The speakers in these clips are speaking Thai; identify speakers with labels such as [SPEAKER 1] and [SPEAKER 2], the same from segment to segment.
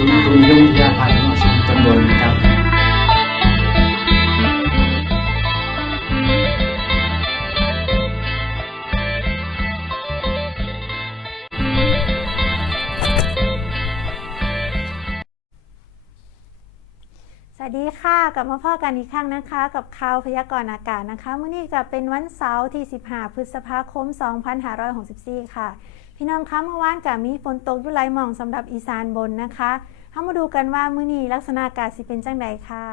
[SPEAKER 1] ศูนย์อุตุนิยมวิทยาภาคตะวันยงเหนือตอนบนนะครับ
[SPEAKER 2] สวัสดีค่ะกลับมาพ่อกันอีกครั้งนะคะ กับข่าวพยากรณ์อากาศนะคะเมื่อนี้ก็เป็นวันเสาร์ที่ 15 พฤษภาคม 2564 ค่ะ พี่น้องคะเมื่อวานก็มีฝนตกอยู่หลายหม่องสำหรับอีสานบนนะคะเรามาดูกันว่ามื้อนี้ลักษณะอากาศสิเป็นจังใดค่ะ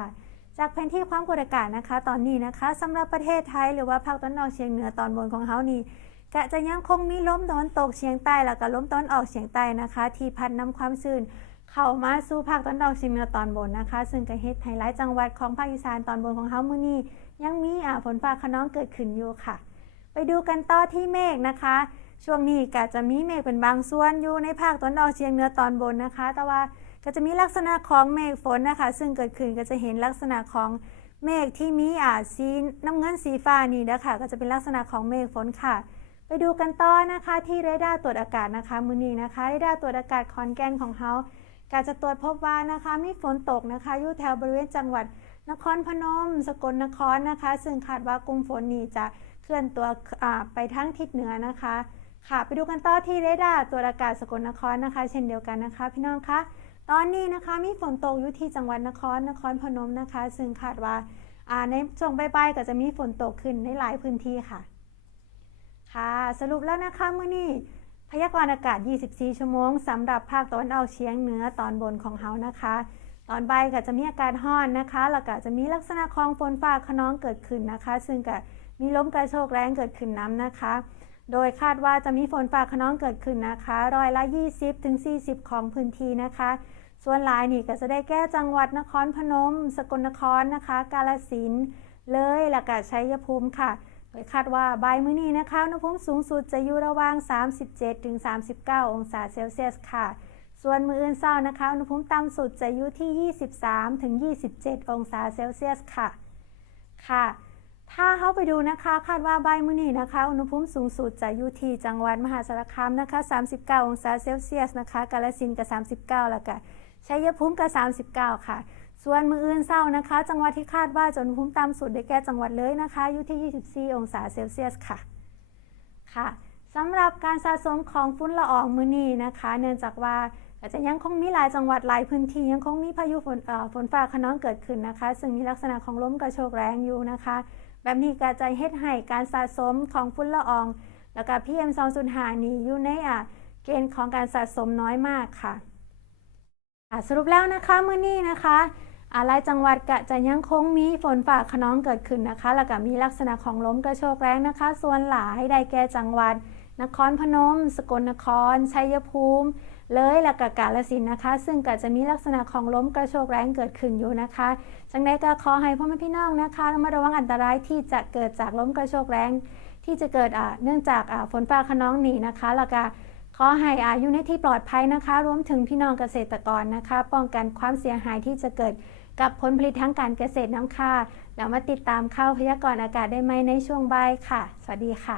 [SPEAKER 2] จากแผนที่ความกดอากาศนะคะ ตอนนี้นะคะสำหรับประเทศไทยหรือว่าภาคตะวันออกเฉียงเหนือตอนบนของเฮานี่ก็จะยังคงมีลมตะวันตกเฉียงใต้แล้วก็ลมตะวันออกเฉียงใต้นะคะ ที่พัดนำความชื้นเข้ามาสู่ภาคตะวันออกเฉียงเหนือตอนบนนะคะ ซึ่งก็เฮ็ดให้หลายจังหวัดของภาคอีสานตอนบนของเฮามื้อนี้ยังมีฝนฟ้าคะนองเกิดขึ้นอยู่ค่ะ ไปดูกันต่อที่เมฆนะคะ ช่วงนี้ก็จะมีเมฆเป็นบางส่วนอยู่ในภาคตะวันออกเฉียงเหนือตอนบนนะคะ แต่ว่าก็จะมีลักษณะของเมฆฝนนะคะ ซึ่งเกิดขึ้นก็จะเห็นลักษณะของเมฆที่มีอาสีน้ำเงินสีฟ้านี่นะคะก็จะเป็นลักษณะของเมฆฝนค่ะ ไปดูกันต่อนะคะที่เรดาร์ตรวจอากาศนะคะ มือนี้นะคะเรดาร์ตรวจอากาศขอนแก่นของเฮาการจะตรวจพบว่านะคะมีฝนตกนะคะอยู่แถวบริเวณจังหวัดนครพนม สกลนครนะคะ ซึ่งคาดว่ากลุ่มฝนนี้จะเคลื่อนตัวไปทางทิศเหนือนะคะ ค่ะ ไปดูกันต่อที่เรดาร์ตรวจอากาศสกลนครนะคะ เช่นเดียวกันนะคะ พี่น้องคะตอนนี้นะคะมีฝนตกอยู่ที่จังหวัดนครนครพนมนะคะ ซึ่งคาดว่าในช่วงบ่ายๆก็จะมีฝนตกขึ้นในหลายพื้นที่ค่ะ ค่ะสรุปแล้วนะคะเมื่อนี้พยากรณ์อากาศ 24 ชั่วโมงสำหรับภาคตะวันออกเฉียงเหนือตอนบนของเฮานะคะ ตอนบ่ายก็จะมีอากาศร้อนนะคะ แล้วก็จะมีลักษณะของฝนฟ้าขนองเกิดขึ้นนะคะ ซึ่งก็มีลมกระโชกแรงเกิดขึ้นน้ำนะคะ โดยคาดว่าจะมีฝนฟ้าขนองเกิดขึ้นนะคะร้อยละ 20ถึง40 ของพื้นที่นะคะ ส่วนหลายนี่ก็จะได้แก้จังหวัดนครพนม สกลนครนะคะ กาฬสินธุ์เลยและก็ชัยภูมิค่ะ โดยคาดว่าบ่ายมื้อนี้นะคะอุณหภูมิสูงสุดจะอยู่ระหว่าง 37ถึง39 องศาเซลเซียสค่ะ ส่วนมื้ออื่นเช้านะคะอุณหภูมิต่ำสุดจะอยู่ที่ 23ถึง27 องศาเซลเซียสค่ะ ค่ะ ถ้าเข้าไปดูนะคะคาดว่าบ่ายมื้อนี้นะคะ อุณหภูมิสูงสุดจะอยู่ที่จังหวัดมหาสารคามนะคะ 39 องศาเซลเซียสนะคะกาฬสินธุ์ก็39 แล้วก็ชัยภูมิก็39 ค่ะ ส่วนมืออื่นเศร้านะคะ จังหวัดที่คาดว่าจะอุณหภูมิต่ำสุดได้แก่จังหวัดเลยนะคะอยู่ที่ 24 องศาเซลเซียสค่ะค่ะสำหรับการสะสมของฝุ่นละอองมือนี้นะคะ เนื่องจากว่าก็จจะยังคงมีหลายจังหวัดหลายพื้นที่ยังคงมีพายุฝนฝนฟ้าคะนองเกิดขึ้นนะคะ ซึ่งมีลักษณะของลมกระโชกแรงอยู่นะคะ แบบนี้ก็จะเฮ็ดให้การสะสมของฝุ่นละออง แล้วก็ PM 2.5นี้อยู่ในอะเกณฑ์ของการสะสมน้อยมากค่ะสรุปแล้วนะคะมื้อนี้นะคะอาหลายจังหวัดก็จะยังคงมีฝนฟ้าขนองเกิดขึ้นนะคะ แล้วก็มีลักษณะของลมกระโชกแรงนะคะ ส่วนหลายได้แก่จังหวัด นครพนม สกลนคร ชัยภูมิ เลยและก็กาฬสินนะคะ ซึ่งก็จะมีลักษณะของล้มกระโชกแรงเกิดขึ้นอยู่นะคะจังใดก็ขอให้พ่อแม่พี่น้องนะคะระมัดระวังอันตรายที่จะเกิดจากล้มกระโชกแรง ที่จะเกิดอ่าเนื่องจากอ่าฝนฟ้าขนองหนีนะคะแล้วก็ขอให้อายุในที่ปลอดภัยนะคะ รวมถึงพี่น้องเกษตรกรนะคะ ป้องกันความเสียหายที่จะเกิดกับผลผลิตทางการเกษตรน้ำค่ะแล้วมาติดตามข่าวพยากรณ์อากาศได้ไหมในช่วงบ่ายค่ะ สวัสดีค่ะ